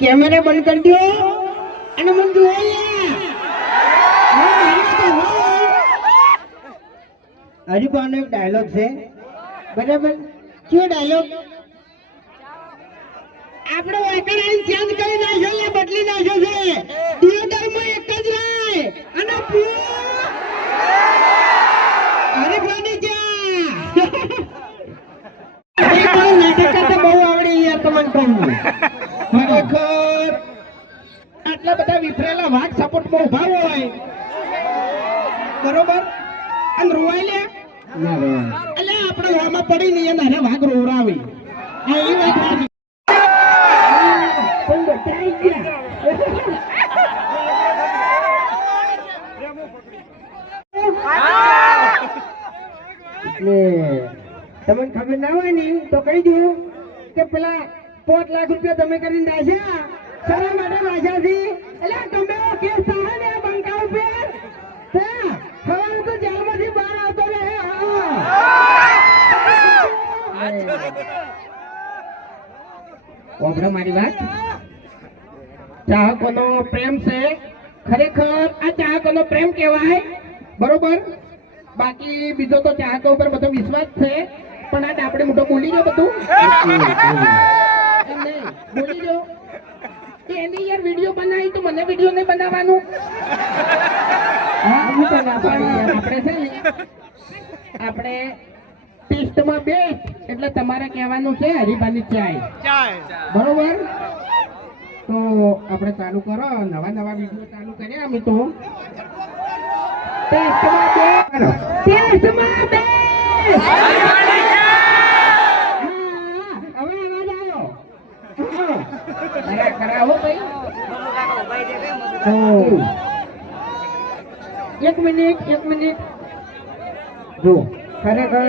Camera બંધ કરી દો. અને મને જોઈ હરિભાનો એક ડાયલોગ છે. બરાબર? કયો ડાયલોગ આપણે વાકડાને ચેન્જ કરી નાખ્યો ને બદલી નાખ્યો છે. થિયેટરમાં એક જ રહે અને ચા નાટક કરતા બહુ આવડે યાર, તમને કહું. આટલા બધા વિફરેલા વાઘ સપોર્ટમાં ઊભા હોય. બરોબર? અને રોવાય લે એટલે આપણે રોવામાં પડી નહીં અને અરે વાઘ રોવરાવી તમને ખબર ના હોય ને, તો કહી દઉં કે પેલા પાંચ લાખ રૂપિયા તમે કરીને નાખ્યા શેના માટે નાખ્યા એટલે તમે કેસ થાય ને બંકા ઉપર? હા, હવે તો જેલમાંથી બહાર આવતો રહે. ઓભળો મારી વાત. ચાહકોનો પ્રેમ છે. ખરેખર આ ચાહકોનો પ્રેમ કહેવાય. બરોબર? બાકી બીજો તો ચાહકો ઉપર બધો વિશ્વાસ છે. પણ આ આપણે મોટો બોલી ગયો બધું. બોલી ગયો કે એની યાર વીડિયો બનાવી તો મને વીડિયો નહીં બનાવવાનું? હા, હું તો ના પાડી આપણે છે ને આપણે ટેસ્ટમાં બે એટલે તમારે કહેવાનું છે હરીબાની ચાય. બરોબર? તો આપણે ચાલુ કરો નવા નવા વીડિયો ચાલુ કર્યા અમે તો. ટેસ્ટમાં બે. ટેસ્ટમાં બે હા, હવે અવાજ આવ્યો હા. ખરા ખરા હો ભાઈ તો એક મિનિટ એક મિનિટ. જો ખરેખર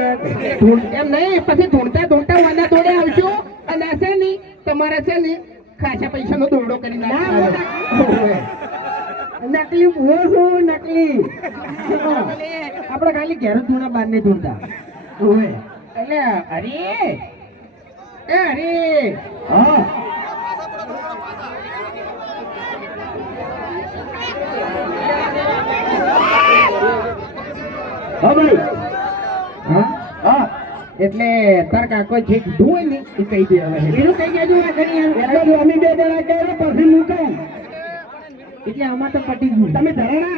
એમ નહીં પછી ધૂળતા ધૂળતા વાના દોડે આવશો અને છે ને તમારે છે ને ખાસા પૈસાનો દોરડો કરી નકલી હું છું નકલી. આપણે ખાલી ઘેર ધૂણા બાર ને ધૂળતા એટલે અરે એ અરે. હા. હા હા? હા. એટલે તાર કાકો જે કીધું હોય ને એ કહી દે હવે. બીજું કહી કહેજો આ કરી એટલે અમે બે જણા કહે પછી હું કહું. એટલે આમાં તો પટી ગયું. તમે ધરણા?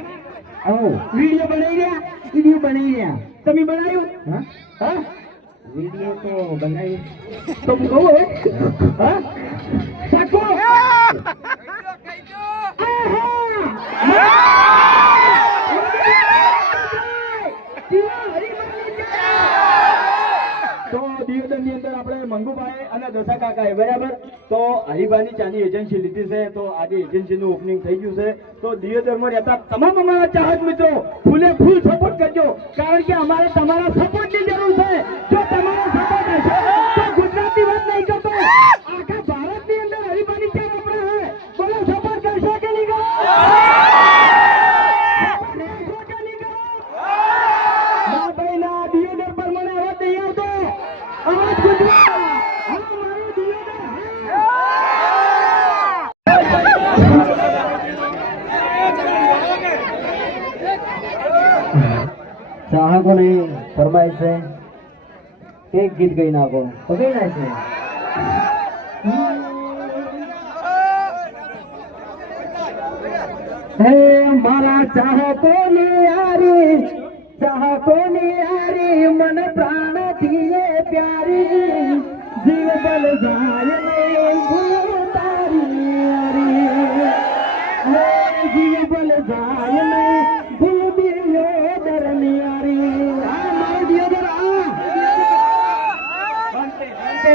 ઓ વીડિયો બનાવી રહ્યા? વીડિયો બનાવી રહ્યા. તમે બનાવ્યું? હા. હા? વીડિયો તો બનાવી. તો હું કહું હવે? હા? સાકો તો દિયોદરની અંદર આપણે મંગુભાઈ અને દશા કાકાએ, બરાબર? તો હરિભાની ચાની એજન્સી લીધી છે, તો આજે એજન્સીનું ઓપનિંગ થઈ ગયું છે. તો દિયોદરમાં રહેતા તમામ અમારા ચાહક મિત્રો, ફૂલે ફૂલ સપોર્ટ કરજો. કારણ કે અમારે તમારા સપોર્ટની જરૂર છે. જો તમારો અવાજ હા. ચાહકોને ફરમાય છે, એક ગીત ગઈ નાખો તો કઈ છે હે મારા ચાહકો ને યારી ચાહકો ને યારી મન પ્રાણથી પ્યારી જીવ બલ જાય ને ભૂલ તારી યારી હે જીવ બલ જાય ને ભૂલ દિયો દરની યારી આ મારો દિયો દર આ બંતે બંતે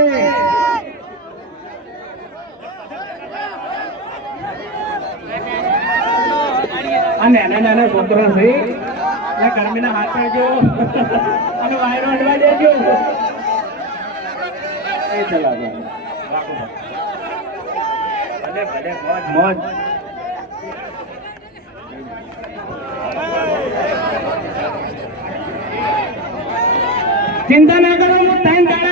આ નાના નાના છોકરા છે એ ગરમીના હાથ પાડજો અને વાયરો અડવા દેજો એ ચલા રાખો ભલે ભલે મોજ ચિંતા ના કરો હું ત્રણ